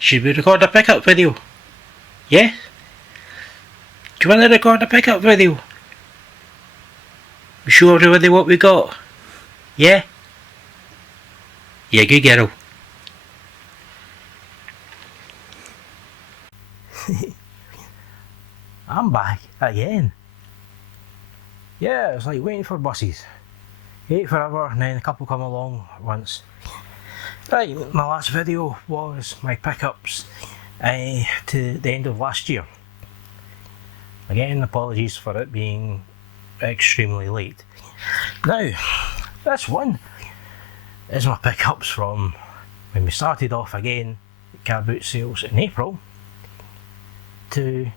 Should we record a pickup video? Yeah? Do you want to record a pickup video? We show everybody what we got? Yeah? Yeah, good girl. I'm back again. Yeah, it's like waiting for buses. Wait forever and then a couple come along at once. Right, my last video was my pickups to the end of last year. Again, apologies for it being extremely late. Now, this one is my pickups from when we started off again car boot sales in April to,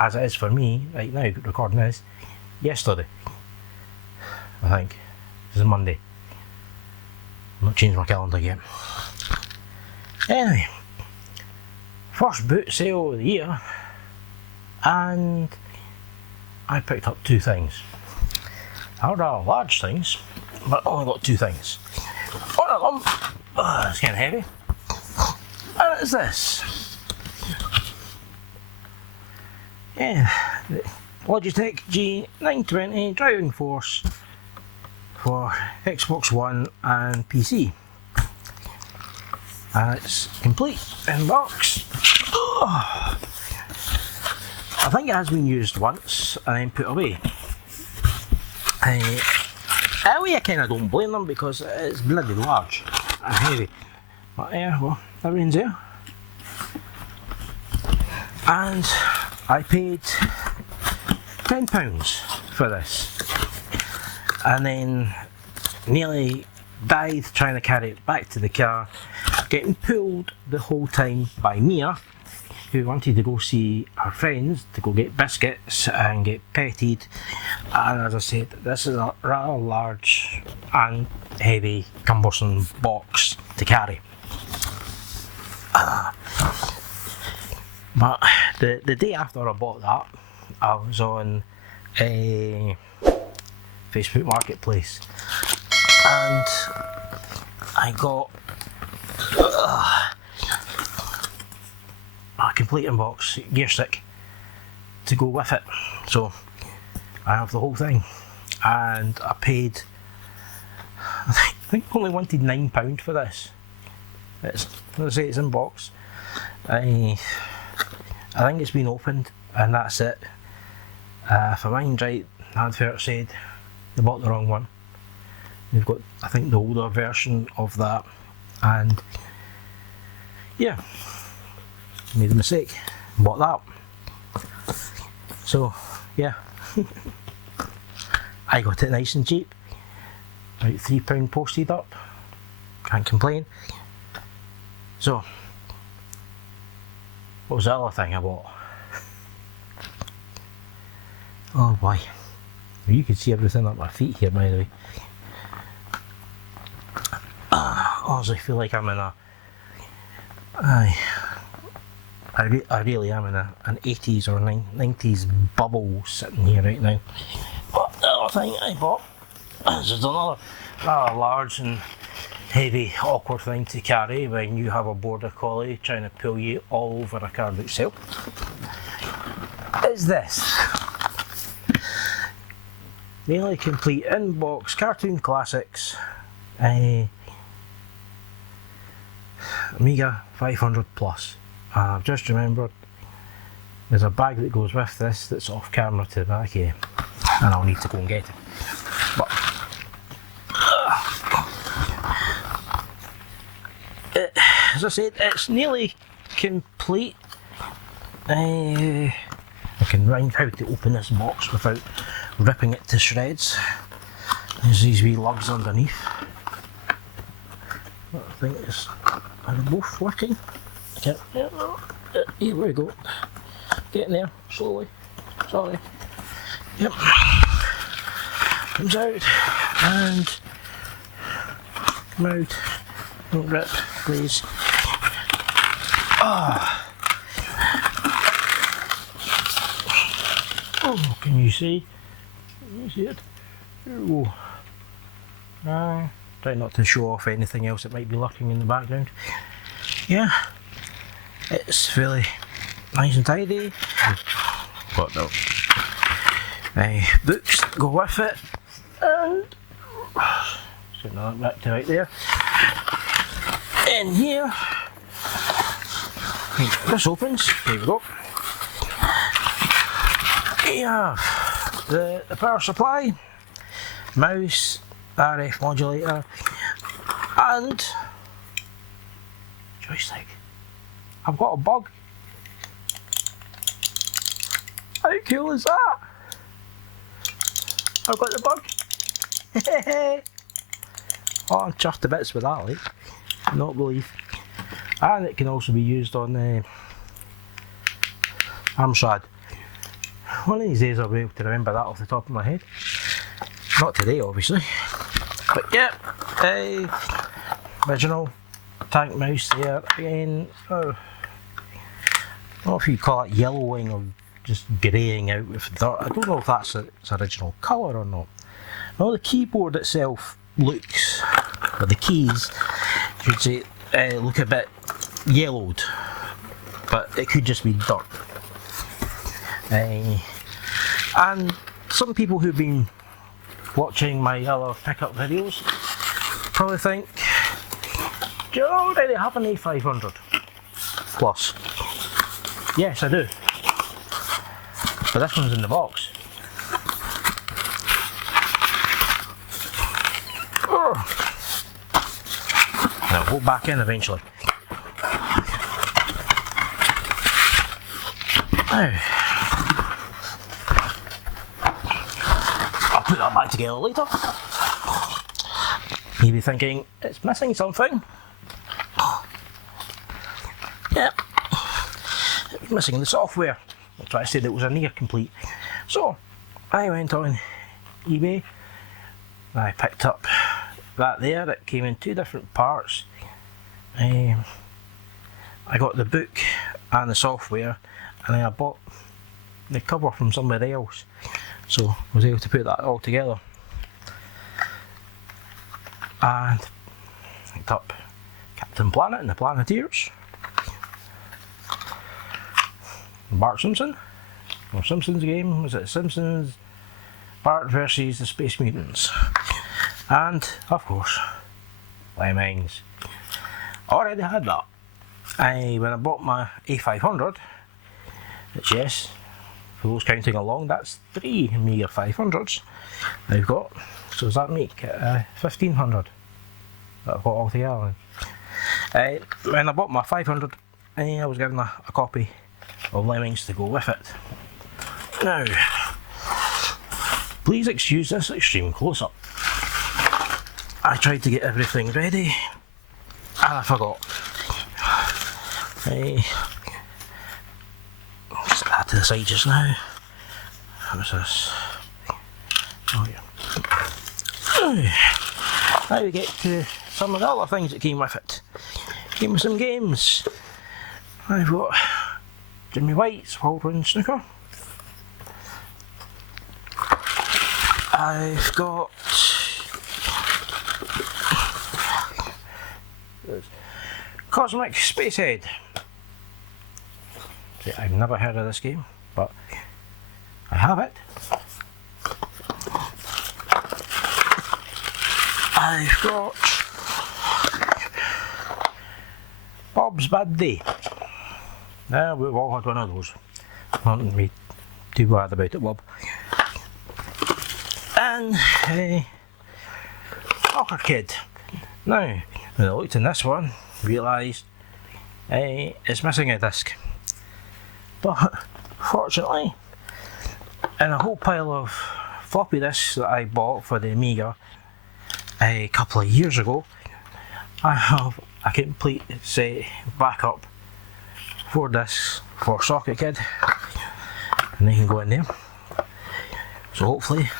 as it is for me right now, recording this, yesterday. I think this is Monday. I've not changed my calendar yet. Anyway, first boot sale of the year, and I picked up two things. They're rather large things, but I only got two things. One of them, it's kind of heavy, and it's this. Yeah, the Logitech G920 driving force for Xbox One and PC. And it's complete in box. I think it has been used once and then put away. In a way I kind of don't blame them because it's bloody large and heavy. But yeah, well, everything's there. And I paid £10 for this. And then nearly died trying to carry it back to the car, getting pulled the whole time by Mia, who wanted to go see her friends to go get biscuits and get petted. And as I said, this is a rather large and heavy, cumbersome box to carry. But the day after I bought that, I was on a Facebook Marketplace and I got a complete inbox gear stick to go with it. So I have the whole thing, and I paid, I think I only wanted £9 for this. It's, let's say it's in box. I think it's been opened and that's it. If I mind right, the advert said they bought the wrong one. They've got, I think, the older version of that, and yeah, made a mistake, bought that. So yeah, I got it nice and cheap, about £3 posted up, can't complain. So, what was the other thing I bought? Oh boy, you can see everything at my feet here, by the way. Honestly, I feel like I'm in a, I really am in an 80s or 90s bubble sitting here right now. But the other thing I bought is another rather large and heavy, awkward thing to carry when you have a border collie trying to pull you all over a car boot sale. Is this nearly complete in-box Cartoon Classics Amiga 500 Plus. I've just remembered there's a bag that goes with this that's off camera to the back here, and I'll need to go and get it. But as I said, it's nearly complete. I can find how to open this box without ripping it to shreds. There's these wee lugs underneath. I think it's, are they both working? Okay, yeah, no. Here we go. Getting there, slowly. Sorry. Yep. Comes out and come out. Don't rip, please. Oh, can you see? Can you see it? Ooh. Try not to show off anything else that might be lurking in the background. Yeah, It's fairly nice and tidy. Got the books that go with it, and just another back to right there. In here, this opens. There we go. We have the power supply, mouse, RF modulator, and joystick. I've got a bug. How cool is that? I've got the bug. Oh, I'm chuffed to bits with that, like. Not believe. And it can also be used on Amstrad. One of these days I'll be able to remember that off the top of my head. Not today, obviously. But yeah, original tank mouse there. Again, I don't know if you call it yellowing or just greying out with dirt. I don't know if that's its original colour or not. Now the keyboard itself looks, or the keys, should say, look a bit yellowed, but it could just be dirt. And some people who've been watching my other pickup videos probably think, do you already have an A500 Plus? Yes, I do. But this one's in the box. And it'll go back in eventually. Now, I'll put that back together later. You'll be thinking, it's missing something. Yep. It's missing the software. That's why I said it was a near complete. So, I went on eBay. I picked up that there. It came in two different parts. I got the book and the software, and then I bought the cover from somebody else. So I was able to put that all together. And picked up Captain Planet and the Planeteers. Bart Simpson, or Simpsons game, was it Simpsons, Bart versus the Space Mutants, and of course Lemmings. Already had that. When I bought my A500, which, yes, for those counting along, that's 3 Amiga 500s I've got. So does that make 1500 that I've got all together? When I bought my 500, I was given a copy of Lemmings to go with it. Now, please excuse this extreme close-up. I tried to get everything ready and I forgot. Set that to the side just now. How's this? Oh yeah. Now we get to some of the other things that came with it. Came with some games. I've got Jimmy White's World Run Snooker. I've got Cosmic Spacehead. I've never heard of this game, but I have it. I've got Bob's Bad Day. Yeah, we've all had one of those. Not be too bad about it, Bob. And Soccer Kid. Now, when I looked in this one, realised it's missing a disc. But fortunately, in a whole pile of floppy disks that I bought for the Amiga a couple of years ago, I have a complete set backup 4 discs for Soccer Kid, and they can go in there. So hopefully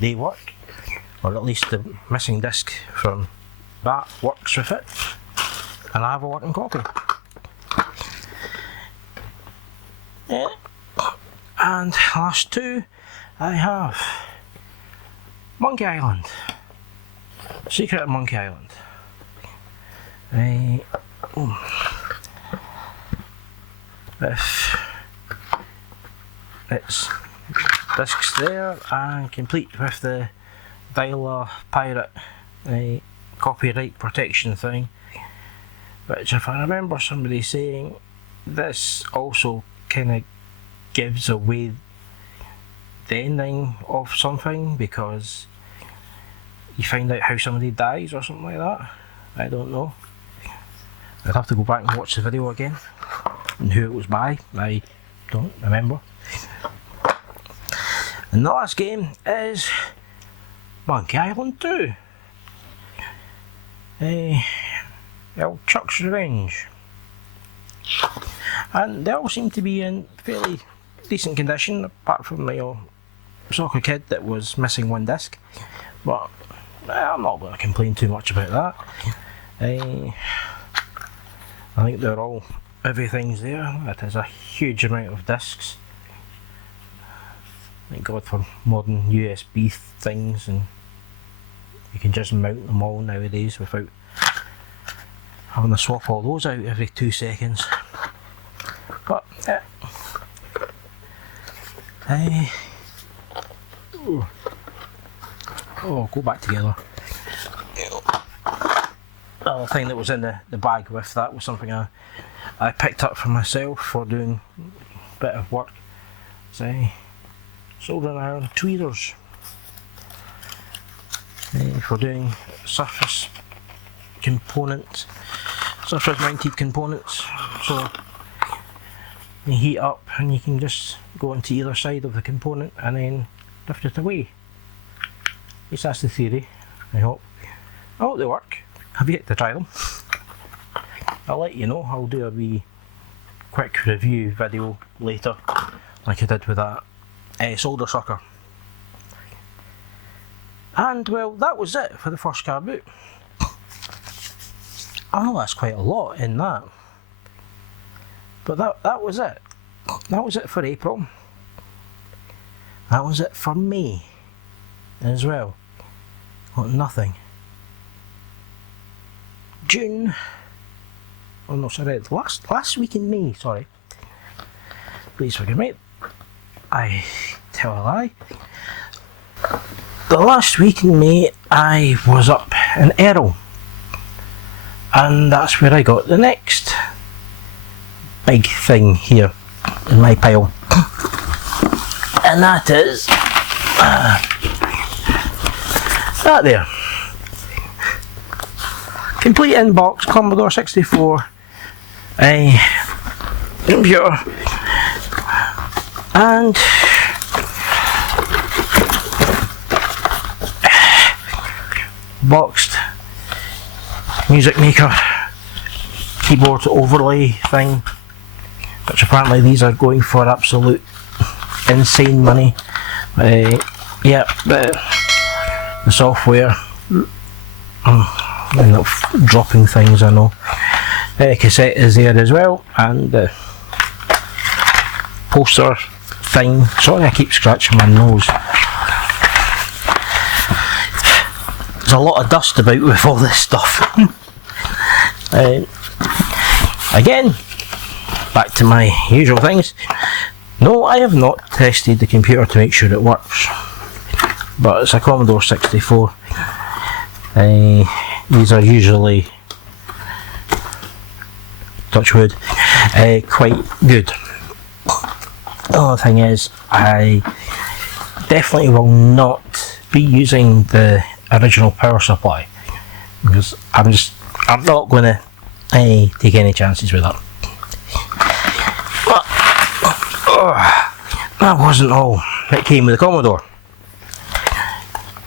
they work, or at least the missing disc from that works with it, and I have a working copy. Yeah. And last 2, I have Monkey Island, Secret of Monkey Island. with its discs there, and complete with the Dialer Pirate copyright protection thing, which, if I remember somebody saying, this also kind of gives away the ending of something, because you find out how somebody dies or something like that. I don't know. I'd have to go back and watch the video again, and who it was by, I don't remember. And the last game is Monkey Island 2. Well, Chuck's Revenge. And they all seem to be in fairly decent condition, apart from my soccer kid that was missing one disc. But I'm not going to complain too much about that. I think they're all, everything's there. It is a huge amount of discs. Thank God for modern USB things, and you can just mount them all nowadays without having to swap all those out every 2 seconds. But yeah. Oh, go back together. The other thing that was in the bag with that was something I picked up for myself for doing a bit of work. Soldering iron tweezers for doing surface components, surface mounted components. So you heat up and you can just go into either side of the component and then lift it away. At least that's the theory, I hope. I hope they work. I've yet to try them. I'll let you know. I'll do a wee quick review video later, like I did with that solder sucker. And well, that was it for the first car boot. I know that's quite a lot in that, but that was it. That was it for April. That was it for May as well. Got nothing. June. Oh no, sorry, last week in May, sorry. Please forgive me. I tell a lie. The last week in May I was up in Errol, and that's where I got the next big thing here in my pile, and that is that there. Complete inbox Commodore 64 computer, and boxed music maker keyboard overlay thing, which apparently these are going for absolute insane money. Yeah, the software, end up dropping things, I know. Cassette is there as well, and the poster thing. Sorry, I keep scratching my nose. There's a lot of dust about with all this stuff. Again, back to my usual things. No, I have not tested the computer to make sure it works, but it's a Commodore 64. These are usually, touch wood, quite good. The other thing is, I definitely will not be using the original power supply, because I'm not going to take any chances with that. But that wasn't all that came with the Commodore.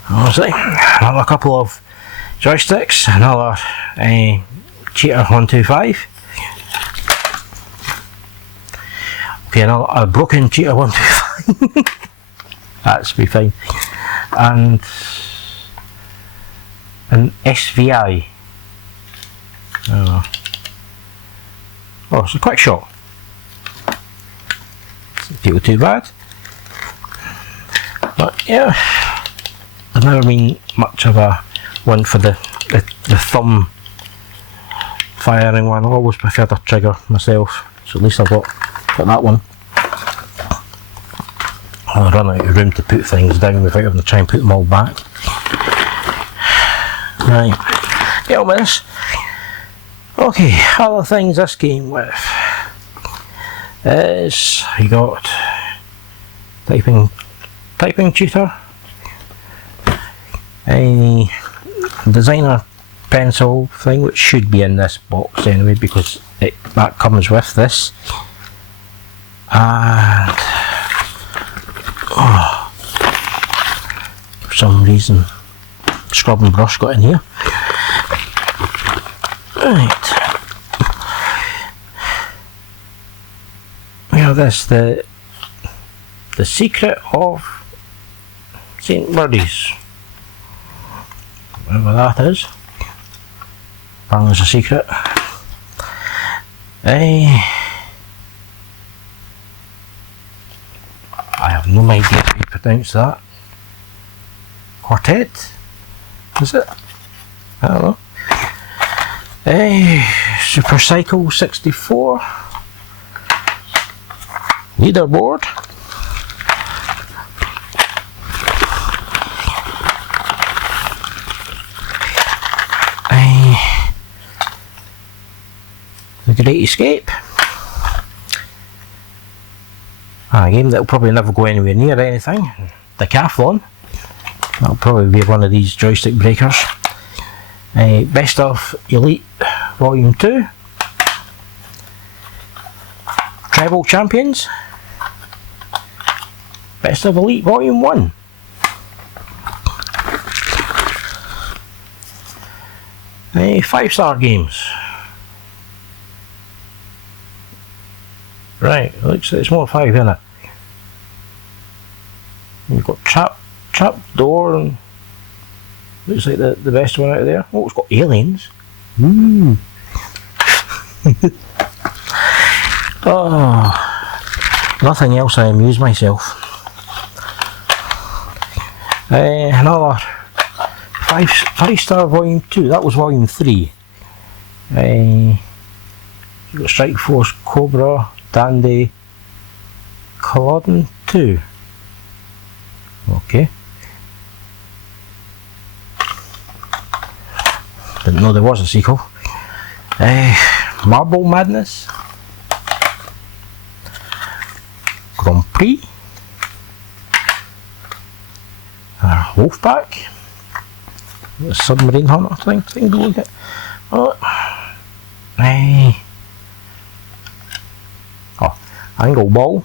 Honestly, another couple of joysticks, another Cheater 125. Okay, a broken Cheater 125. That's be fine. And an SVI. Oh, it's a quick shot. Doesn't feel too bad. But yeah, I've never been much of a one for the thumb firing one. I always preferred a trigger myself, so at least I've got got that one. I'll run out of room to put things down without having to try and put them all back. Right, get on with this. Okay, other things this came with is you got typing tutor, a designer pencil thing, which should be in this box anyway because that comes with this, and for some reason scrub and brush got in here. Right, we have this, the Secret of St. Murdy's, whatever that is. Apparently it's a secret. I have no idea how you pronounce that. Quartet? Is it? I don't know. Super Cycle 64. Leaderboard. The Great Escape. A game that'll probably never go anywhere near anything. Decathlon. That'll probably be one of these joystick breakers. Best of Elite Volume 2. Treble Champions. Best of Elite Volume 1. Five-star games. Right, it looks like it's more 5, isn't it? You've got Trap Door, and looks like the best one out of there. Oh, it's got Aliens. Oh, nothing else, I amuse myself. Another 5-star Volume 2, that was Volume 3. You've got Strike Force, Cobra, Dandy, Culloden 2. Okay. Didn't know there was a sequel. Marble Madness. Grand Prix. Wolfpack. The Submarine Hunter thing to look at. Angle Ball.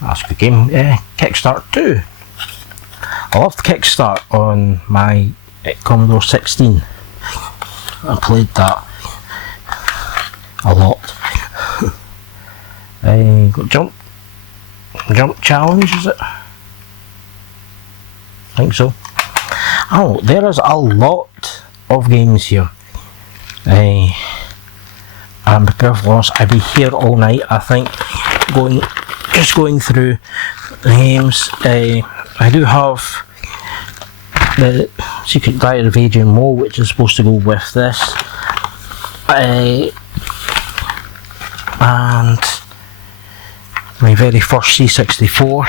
That's a good game. Kickstart 2. I loved Kickstart on my Commodore 16. I played that a lot. Got Jump Challenge, is it? I think so. Oh, there is a lot of games here. And prepare for loss. I'd be here all night, I think, just going through the games. I do have the Secret Diary of Adrian Moe, which is supposed to go with this, and my very first C64,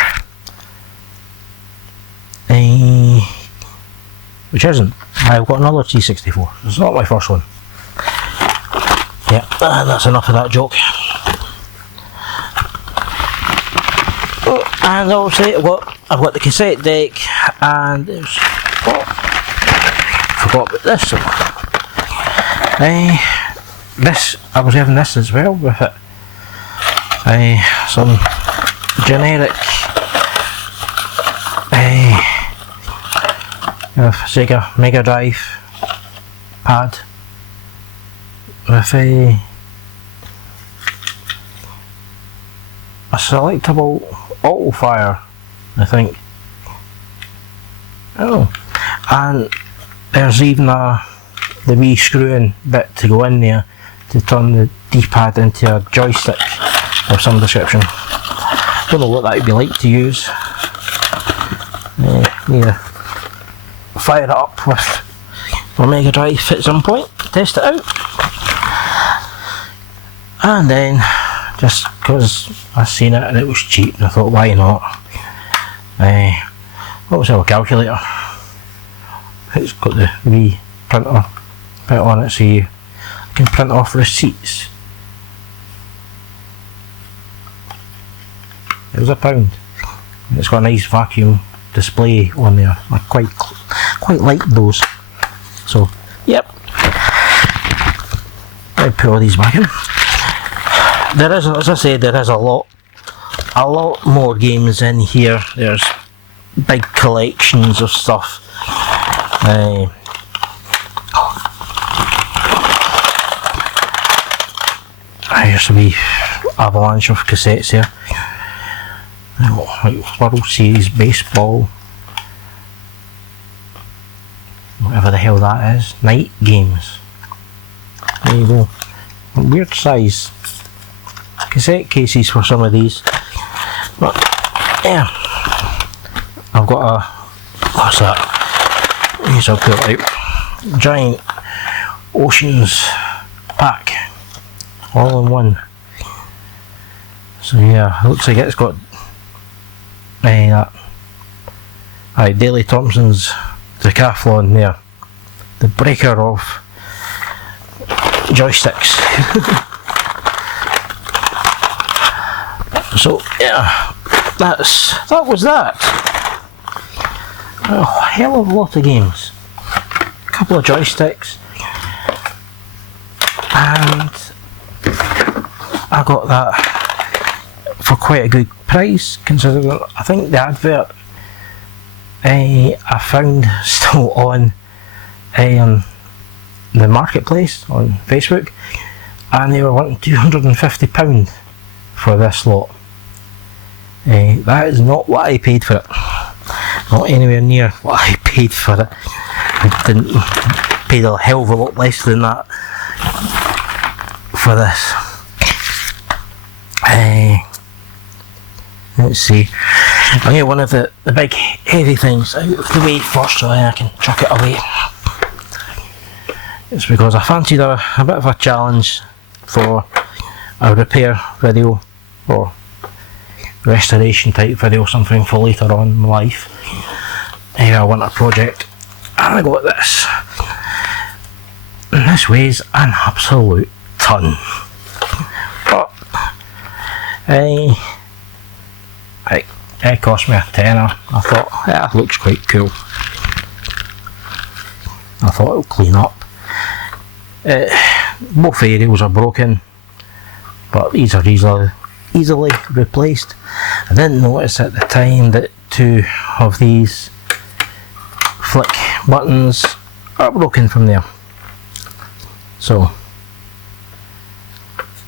which isn't. I've got another C64. It's not my first one. Yeah, and that's enough of that joke. And obviously I've got the cassette deck, and there's forgot about this one. This, I was having this as well with it. Some generic Sega Mega Drive pad with a selectable auto fire, I think. Oh, and there's even the wee screw-in bit to go in there to turn the D-pad into a joystick of some description. Don't know what that would be like to use. Need to fire it up with my Mega Drive at some point, test it out. And then just because I seen it and it was cheap, and I thought, why not? What was our calculator? It's got the wee printer bit on it, so you can print off receipts. It was £1. It's got a nice vacuum display on there. I quite like those. So, yep. I put all these back in. There is, as I said, there is a lot more games in here. There's big collections of stuff. Here's a wee avalanche of cassettes here. World Series Baseball, whatever the hell that is. Night games. There you go. Weird size cassette cases for some of these. But yeah, I've got a, what's that? Here's a put out giant Oceans pack, all in one. So yeah, looks like it's got Daley Thompson's Decathlon there, the breaker of joysticks. So yeah, that was that. A hell of a lot of games, a couple of joysticks, and I got that for quite a good price, considering I think the advert I found still on the marketplace on Facebook, and they were wanting £250 for this lot. That is not what I paid for it. Not anywhere near what I paid for it. I didn't pay a hell of a lot less than that for this. Let's see. I'll get one of the big heavy things out of the way first so I can chuck it away. It's because I fancied a bit of a challenge for a repair video or restoration type video, something for later on in my life. I want a project, and I got this. And this weighs an absolute ton. But it cost me a tenner. I thought, yeah, it looks quite cool. I thought it'll clean up. Both aerials are broken, but these are easily replaced. I didn't notice at the time that two of these flick buttons are broken from there. So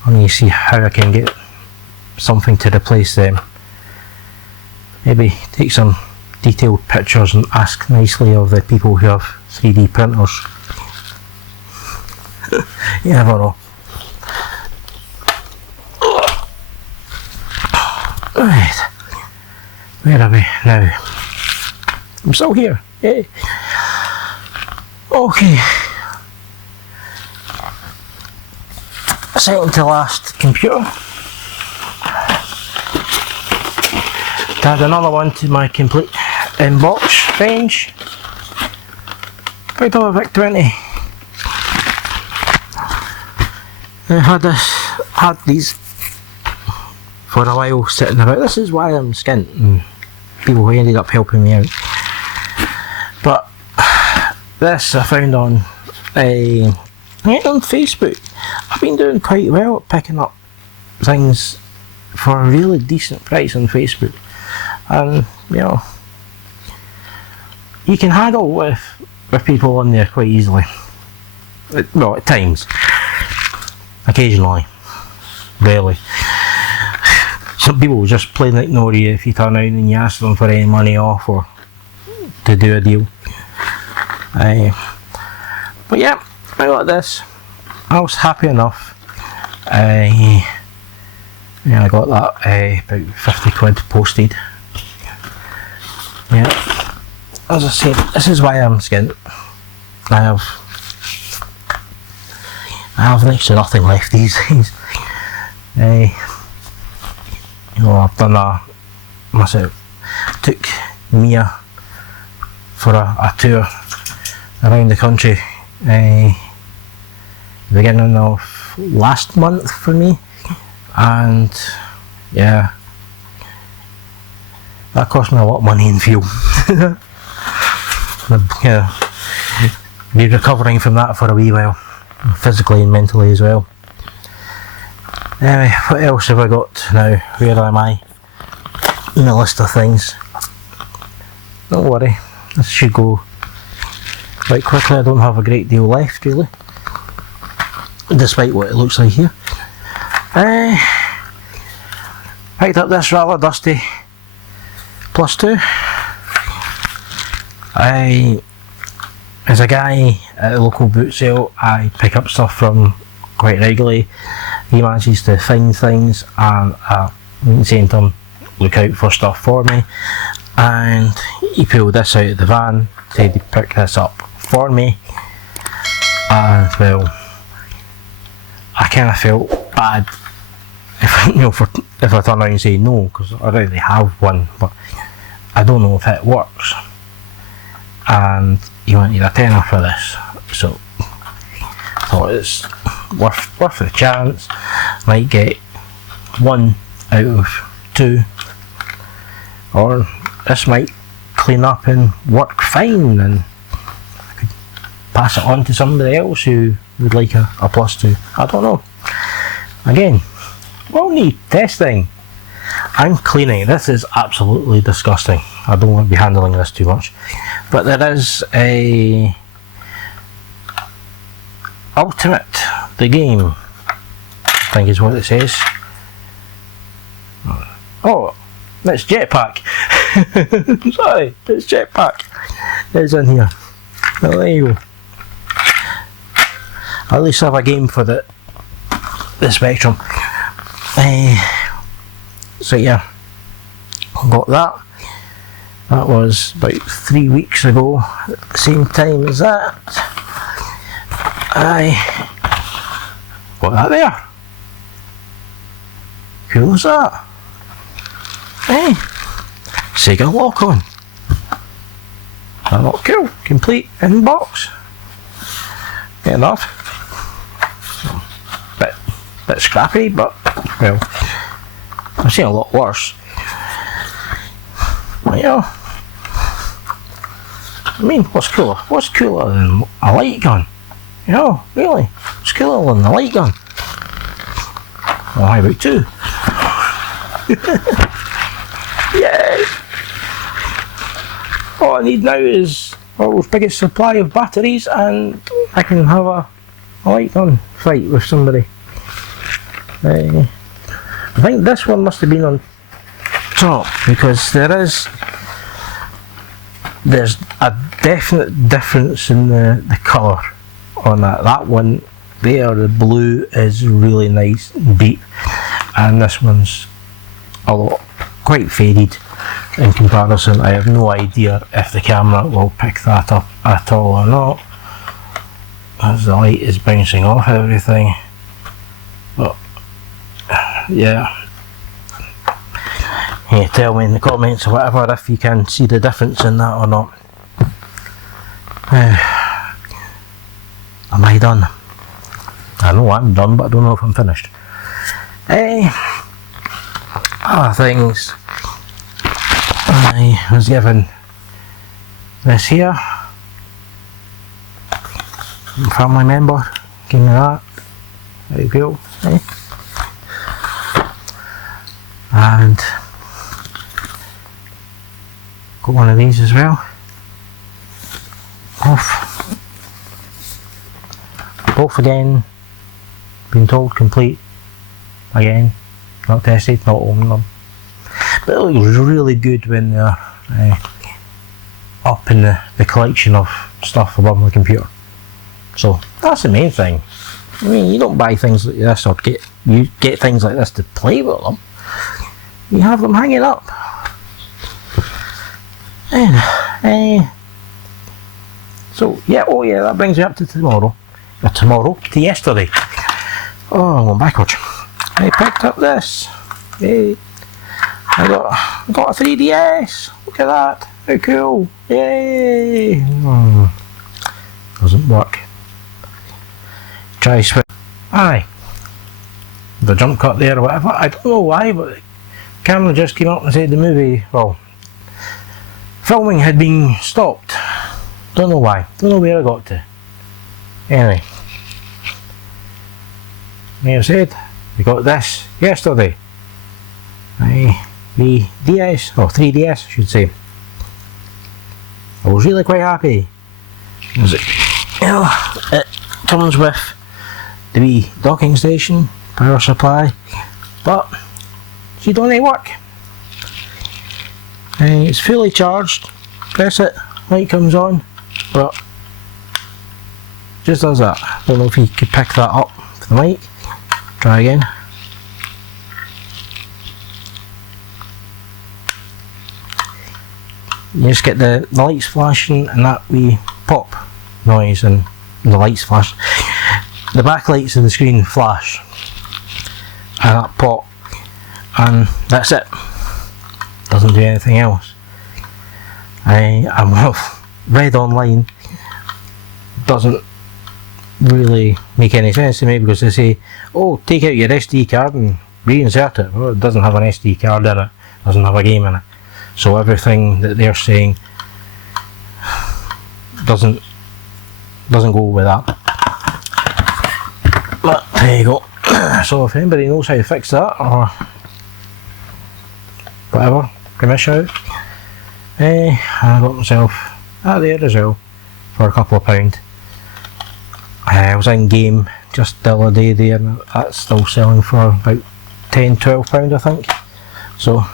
I'm going to see how I can get something to replace them. Maybe take some detailed pictures and ask nicely of the people who have 3D printers. You never know. Right, where are we now? I'm still here. Yay. Okay. Second to last computer. Add another one to my complete inbox range. Picked up a VIC-20. I had these for a while sitting about. This is why I'm skint, and people who ended up helping me out. But this I found on Facebook. I've been doing quite well at picking up things for a really decent price on Facebook, and you know, you can haggle with people on there quite easily. Well, at times, occasionally, rarely. Some people will just plain ignore you if you turn out and you ask them for any money off or to do a deal. But yeah, I got this. I was happy enough. Yeah, I got that about 50 quid posted. Yeah, as I said, this is why I'm skint. I have next to nothing left these days. You know, I've done a myself. Took Mia for a tour around the country beginning of last month for me, and yeah, that cost me a lot of money in fuel. Yeah, be recovering from that for a wee while, physically and mentally as well. Anyway, what else have I got now? Where am I in the list of things? Don't worry, this should go quite quickly. I don't have a great deal left really, despite what it looks like here. Picked up this rather dusty +2. As a guy at a local boot sale, I pick up stuff from quite regularly. He manages to find things, and at the same time look out for stuff for me, and he pulled this out of the van, said he'd pick this up for me, and well, I kind of felt bad if, if I turn around and say no, because I already have one, but I don't know if it works, and he wanted a tenner for this, so I thought it's worth the chance. Might get 1 out of 2, or this might clean up and work fine, and I could pass it on to somebody else who would like a +2. I don't know. Again, we'll need testing. I'm cleaning. This is absolutely disgusting. I don't want to be handling this too much, but there is a Ultimate, the game, I think is what it says. Oh, it's Jetpack. Sorry, it's Jetpack. It's in here. Well, there you go. I at least have a game for the Spectrum. So yeah, I got that. That was about 3 weeks ago, at the same time as that. I got that there. Cool as that. Hey, Sega lock-on. That not cool. Complete in box. Fair enough. Bit scrappy, but well, I've seen a lot worse. Well, yeah. I mean, what's cooler? What's cooler than a light gun? You know, really? What's cooler than a light gun? Well, how about 2? Yay! All I need now is the world's biggest supply of batteries, and I can have a light gun fight with somebody. I think this one must have been on top, because there's a definite difference in the colour on that. That one there, the blue, is really nice and deep, and this one's quite faded in comparison. I have no idea if the camera will pick that up at all or not, as the light is bouncing off everything. But yeah, yeah, tell me in the comments or whatever if you can see the difference in that or not. Am I done? I know I'm done, but I don't know if I'm finished. Other things, I was given this here. A family member gave me that. There you go. And got one of these as well. Both again, been told complete. Again, not tested, not owned them. But it looks really good when they're up in the collection of stuff above my computer. So that's the main thing. I mean, you don't buy things like this or get things like this to play with them. You have them hanging up. And so yeah, oh yeah, that brings me up to tomorrow. To yesterday. Oh, I'm going backwards. I picked up this. Hey. I got a 3DS. Look at that. How cool. Yay. Doesn't work. Try switch. Aye. The jump cut there or whatever. I don't know why, but the camera just came up and said the movie, well, filming had been stopped. Don't know why. Don't know where I got to. Anyway. Like I said, we got this yesterday. The DS, or 3DS I should say. I was really quite happy. It comes with the wee docking station, power supply, but she don't work. It's fully charged, press it, light comes on, but just does that. Don't know if you could pick that up for the mic. Try again. You just get the lights flashing and that wee pop noise and the lights flash. The backlights of the screen flash and that pop, and that's it. Doesn't do anything else. I've read online, doesn't really make any sense to me because they say, oh, take out your SD card and reinsert it. Well, it doesn't have an SD card in it, doesn't have a game in it. So everything that they're saying doesn't go with that. But there you go. So if anybody knows how to fix that or whatever, give me a shout. I got myself that there as well for a couple of £. I was in game just the other day there and that's still selling for about £10–12 I think. So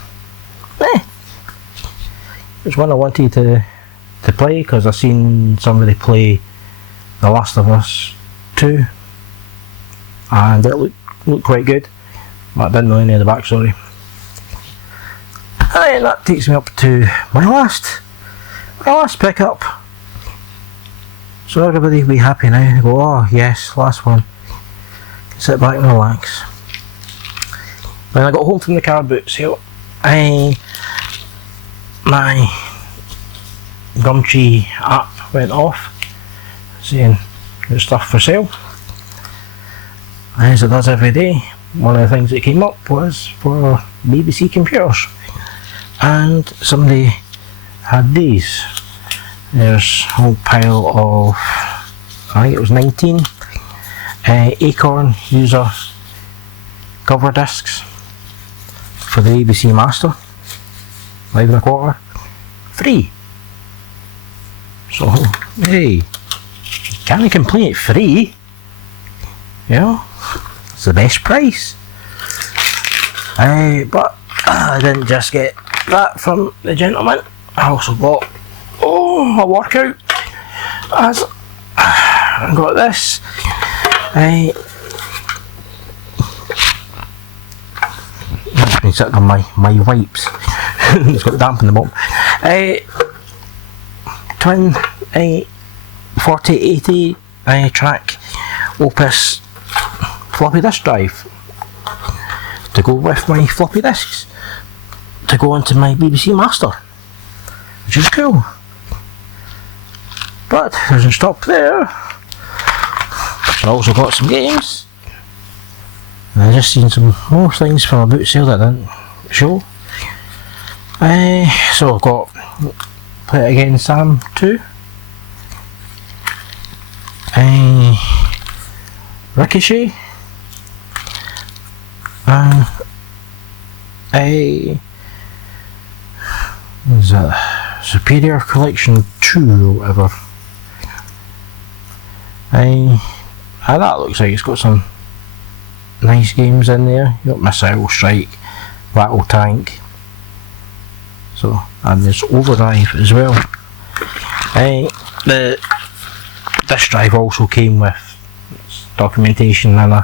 it's one I wanted to play because I've seen somebody play The Last of Us 2 and it looked quite good, but I didn't know any of the backstory. And that takes me up to my last pickup. So everybody will be happy now. Go, oh yes, last one. Sit back and relax. When I got home from the car boot sale, my Gumtree app went off saying there's stuff for sale, as it does every day. One of the things that came up was for BBC computers, and somebody had these. There's a whole pile of, I think it was 19 Acorn user cover discs for the BBC Master 5¼ free. So hey, can't complain, it's free. You know, it's the best price. But I didn't just get that from the gentleman, I also got a workout. As I got this. Let me sit on my wipes. It's got damp in the bottom. Twin 4080 track Opus floppy disk drive to go with my floppy disks to go into my BBC Master, which is cool. But it doesn't stop there. I also got some games. I just seen some more things from a boot sale that I didn't show. So I've got Play It Again Sam 2, Ricochet, and what is that? Superior Collection 2 or whatever. That looks like it's got some nice games in there. You got Missile Strike, Battle Tank, so, and there's Overdrive as well. The disk drive also came with documentation and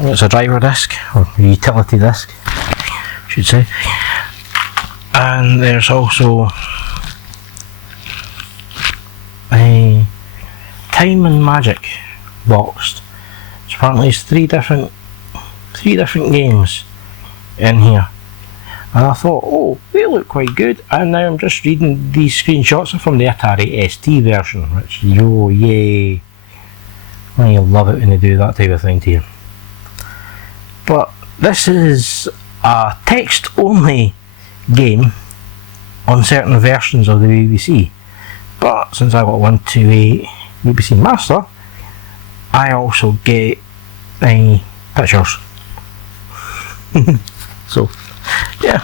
it's a driver disc, or a utility disc I should say, and there's also a Time and Magic boxed. So apparently it's three different games in here, and I thought, oh, they look quite good, and now I'm just reading these screenshots from the Atari ST version, which, yay, I love it when they do that type of thing to you. But this is a text-only game on certain versions of the BBC, but since I got 128 BBC Master, I also get pictures. So, yeah.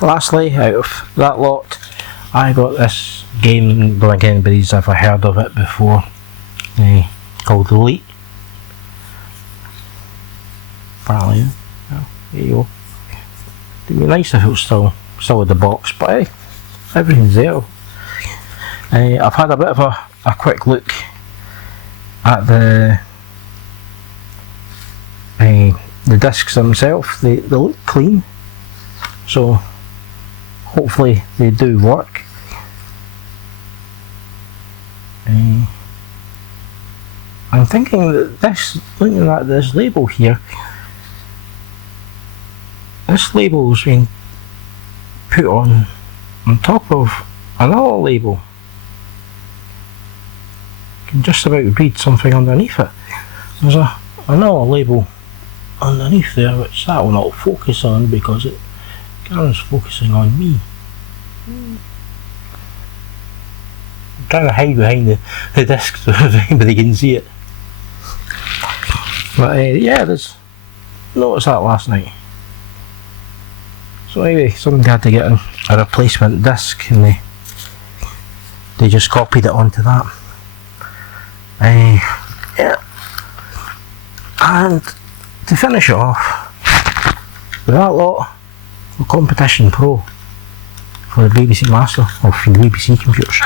Lastly, out of that lot, I got this game, don't think anybody's ever heard of it before, called Elite. Apparently, yeah, there you go. It'd be nice if it was still in the box, but hey, everything's there. I've had a bit of a quick look at the discs themselves. They look clean, so hopefully they do work. I'm thinking that this, looking at this label here, this label's been put on top of another label. You can just about read something underneath it. There's another label underneath there, which that will not focus on because it camera's focusing on me. I'm trying to hide behind the disc so anybody can see it. But yeah, noticed that last night. So anyway, somebody had to get a replacement disc, and they just copied it onto that. Yeah. And to finish it off with that lot, the Competition Pro for the BBC Master, or for the BBC computers.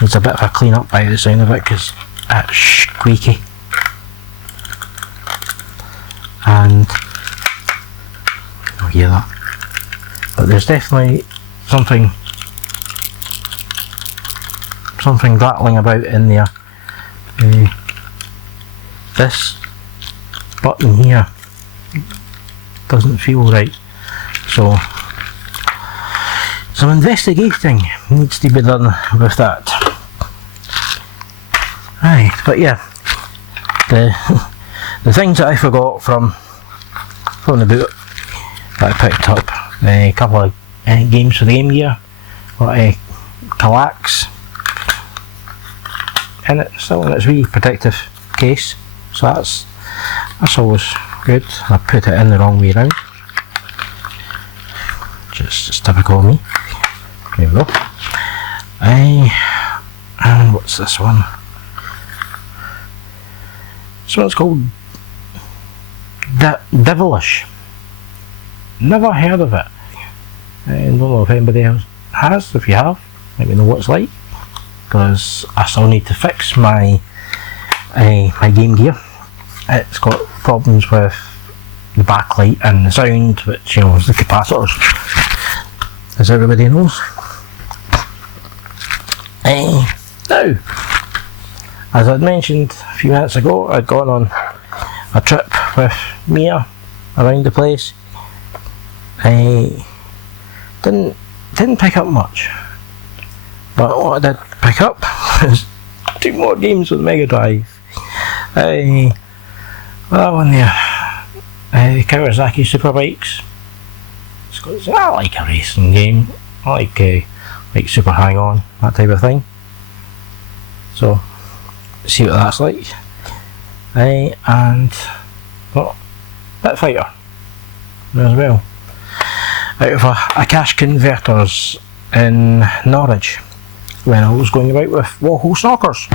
It's a bit of a clean up by the sound of it because it's squeaky. And you'll hear that. But there's definitely something rattling about in there. This button here doesn't feel right, so some investigating needs to be done with that. Right, but yeah, the things that I forgot from the boot that I picked up, a couple of games for the Game Gear, got a Kallax in it, still in its wee protective case, so that's always good. I put it in the wrong way round, just typical of me. There we go. And what's this one? This one's called Devilish. Never heard of it. I don't know if anybody else has. If you have, let me know what it's like, because I still need to fix my Game Gear. It's got problems with the backlight and the sound, which, you know, is the capacitors, as everybody knows. Now, as I'd mentioned a few minutes ago, I'd gone on a trip with Mia around the place. I didn't pick up much, but what I did pick up was 2 more games with the Mega Drive. That one there, Kawasaki Super Bikes. I like a racing game. I like Super Hang On, that type of thing. So, see what that's like. And Bit Fighter as well. Out of a cash converters in Norwich when I was going about with Wahoo Snockers.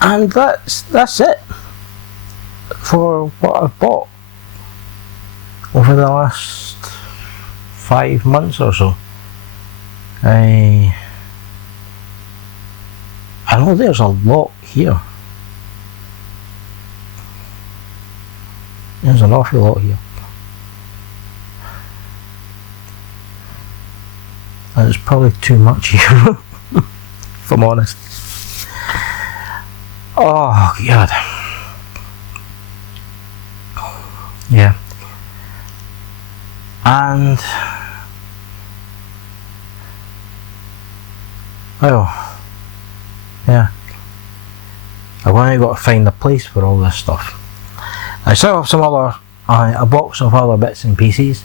And that's it for what I've bought over the last 5 months or so. I know there's a lot here. There's an awful lot here. And it's probably too much here, if I'm honest. Oh God. yeah. And well, yeah, I've only got to find a place for all this stuff. I still have some other, a box of other bits and pieces,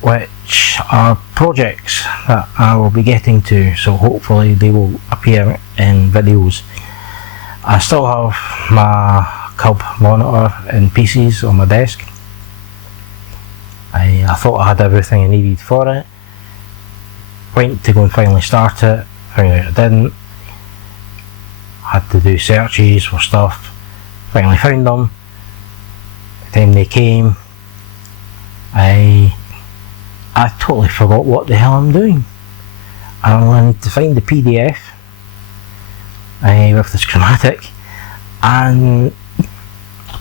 which are projects that I will be getting to, so hopefully they will appear in videos. I still have my Cub monitor in pieces on my desk. I thought I had everything I needed for it. Went to go and finally start it, found out I didn't. Had to do searches for stuff, finally found them. By the time they came, I totally forgot what the hell I'm doing. I only need to find the PDF with the schematic and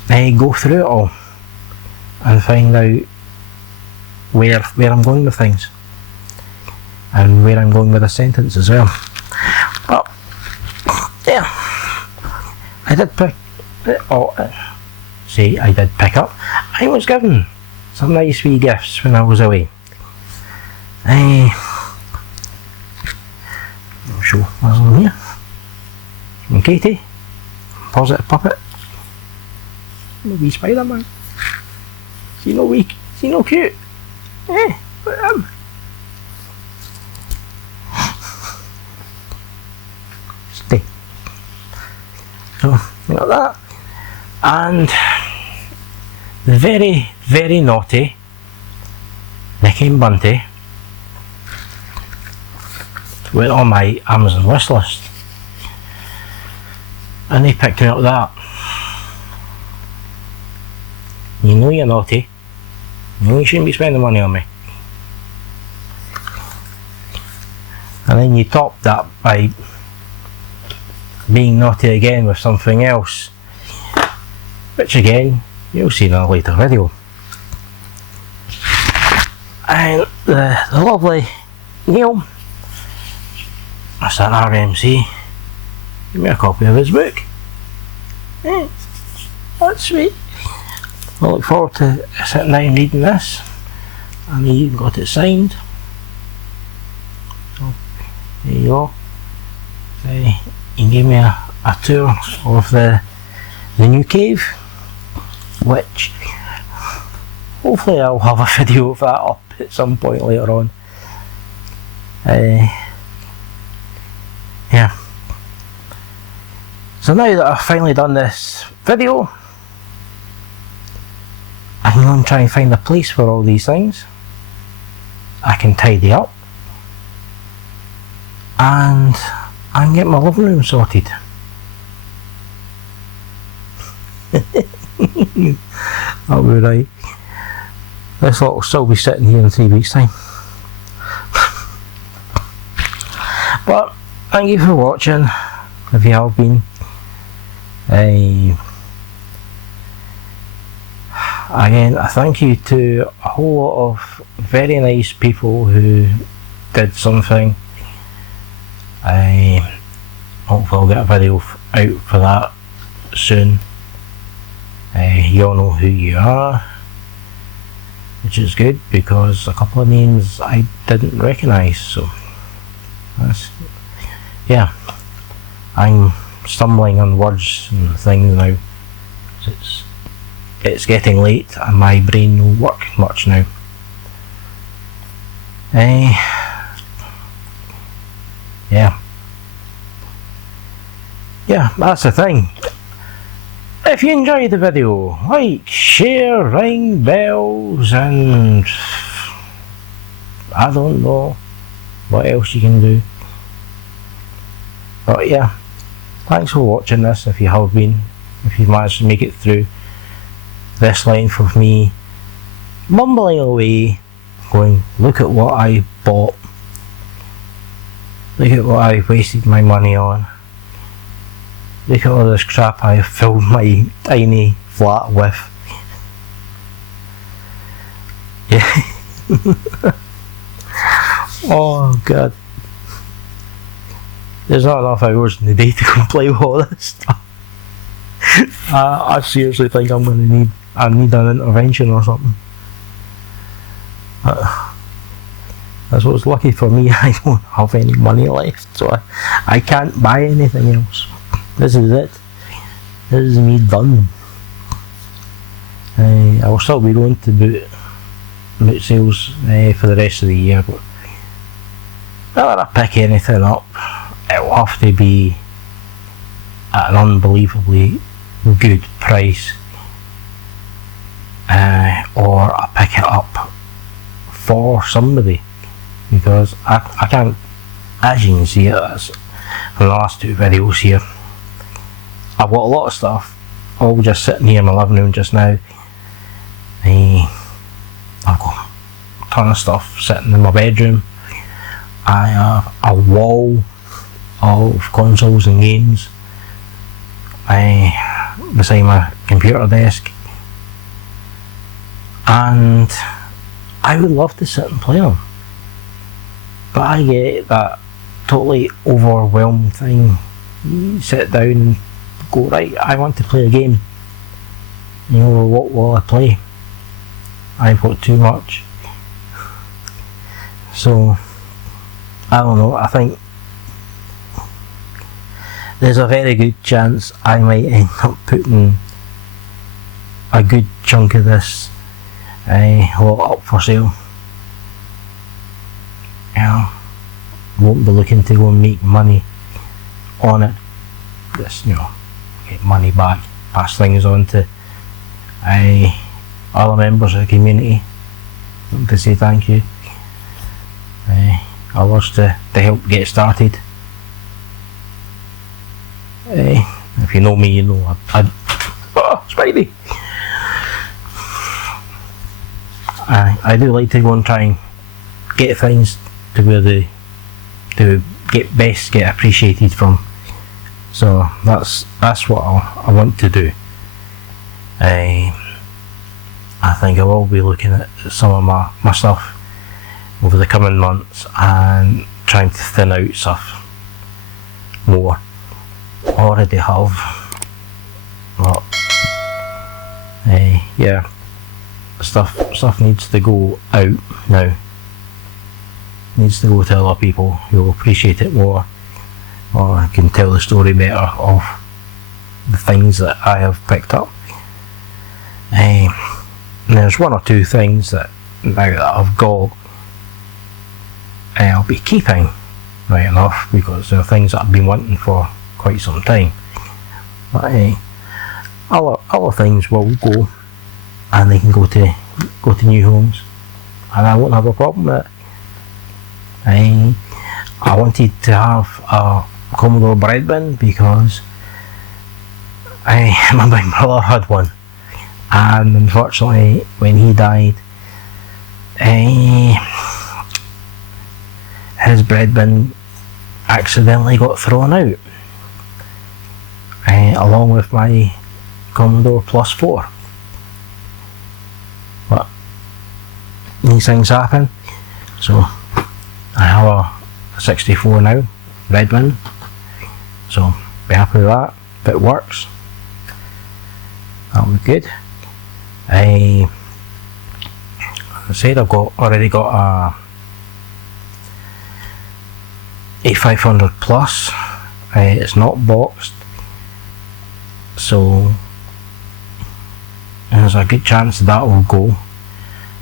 go through it all and find out where I'm going with things and where I'm going with a sentence as well. But yeah, I did pick up. I was given some nice wee gifts when I was away. I'll show what's on here. From Katie, Positive Puppet, no wee Spider-Man. See no cute. Look at him. Stay. So, you got that. And the very, very naughty Nikki and Bunty went on my Amazon wish list. And they picked me up that. You know you're naughty. You know you shouldn't be spending money on me. And then you top that by being naughty again with something else, which again you'll see in a later video. And the lovely Neil, that's that RMC, give me a copy of his book. That's sweet. I look forward to sitting down and reading this, and he even got it signed. So there you go. He gave me a tour of the new cave, which hopefully I'll have a video of that up at some point later on. Yeah. So now that I've finally done this video, I can go and try and find a place for all these things. I can tidy up and I can get my living room sorted. That'll be right. This lot will still be sitting here in 3 weeks' time. But thank you for watching, if you have been. Again, a thank you to a whole lot of very nice people who did something. Hopefully I'll get a video out for that soon. You all know who you are, which is good because a couple of names I didn't recognise, so that's, yeah, I'm stumbling on words and things now. It's getting late and my brain won't work much now. Yeah, that's the thing. If you enjoyed the video, like, share, ring bells, and I don't know what else you can do. But yeah, thanks for watching this if you have been, if you've managed to make it through this length of me mumbling away, going, look at what I bought, look at what I wasted my money on, look at all this crap I filled my tiny flat with. Yeah. Oh god, there's not enough hours in the day to go play with all this stuff. I seriously think I'm going to need I need an intervention or something. I suppose lucky for me, I don't have any money left, so I can't buy anything else. This is it. This is me done. I will still be going to boot sales for the rest of the year, but whether I pick anything up, it will have to be at an unbelievably good price, or I pick it up for somebody, because I can't, as you can see that's from the last two videos here, I've got a lot of stuff all just sitting here in my living room just now. I've got a ton of stuff sitting in my bedroom. I have a wall of consoles and games beside my computer desk, and I would love to sit and play them, but I get that totally overwhelmed thing. You sit down and go, right, I want to play a game. You know, what will I play? I've got too much. So I don't know, I think there's a very good chance I might end up putting a good chunk of this lot up for sale. Won't be looking to go and make money on it. Just, you know, get money back, pass things on to other members of the community to say thank you. Others to help get started. If you know me, you know Spidey! I do like to go and try and get things to where they get appreciated from. So that's what I want to do. I think I will be looking at some of my stuff over the coming months and trying to thin out stuff more. Already have, but yeah, stuff needs to go out now. Needs to go to other people who will appreciate it more, or can tell the story better of the things that I have picked up. And there's one or two things that now that I've got, I'll be keeping, right enough, because they're things that I've been wanting for quite some time. But other things will go, and they can go to new homes, and I won't have a problem with it. I wanted to have a Commodore Broadband because my big brother had one, and unfortunately when he died, his breadbin accidentally got thrown out, along with my Commodore Plus 4. But these things happen, so I have a 64 now, breadbin, so be happy with that. If it works, that'll be good. I said I've already got a 8500 plus. It's not boxed, so there's a good chance that will go.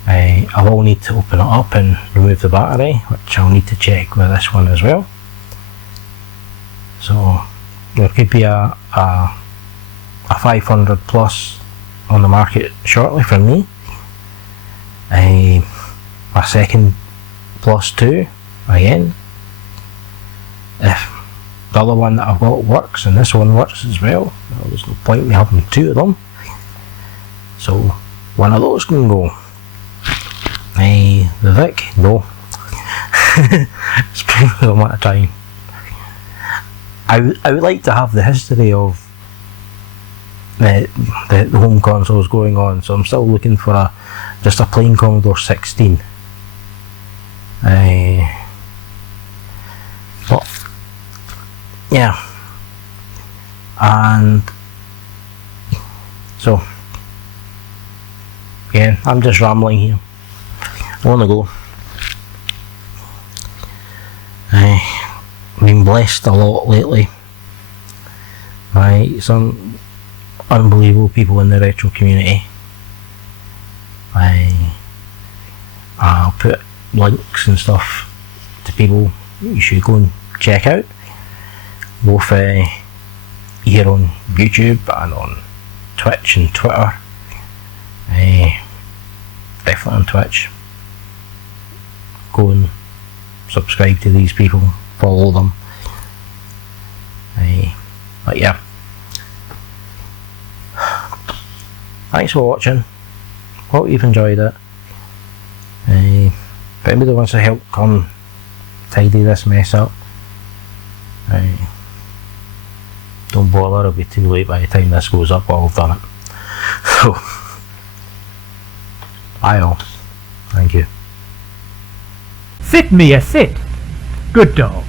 I will need to open it up and remove the battery, which I'll need to check with this one as well. So there could be a 500 plus on the market shortly from me. My second plus 2 again. If the other one that I've got works and this one works as well, there's no point in me having two of them. So one of those can go. The Vic, no. It's been a amount of time. I would like to have the history of the home consoles going on, so I'm still looking for just a plain Commodore 16. But yeah, and so again, I'm just rambling here. On the go. I've been blessed a lot lately by some unbelievable people in the retro community. I'll put links and stuff to people you should go and check out, both here on YouTube and on Twitch and Twitter. Definitely on Twitch. Go and subscribe to these people, follow them. But yeah, thanks for watching. Hope you've enjoyed it. If anybody wants to help come tidy this mess up, don't bother, it'll be too late by the time this goes up. I'll have done it. So, bye all. Thank you. Sit, Mia, sit. Good dog.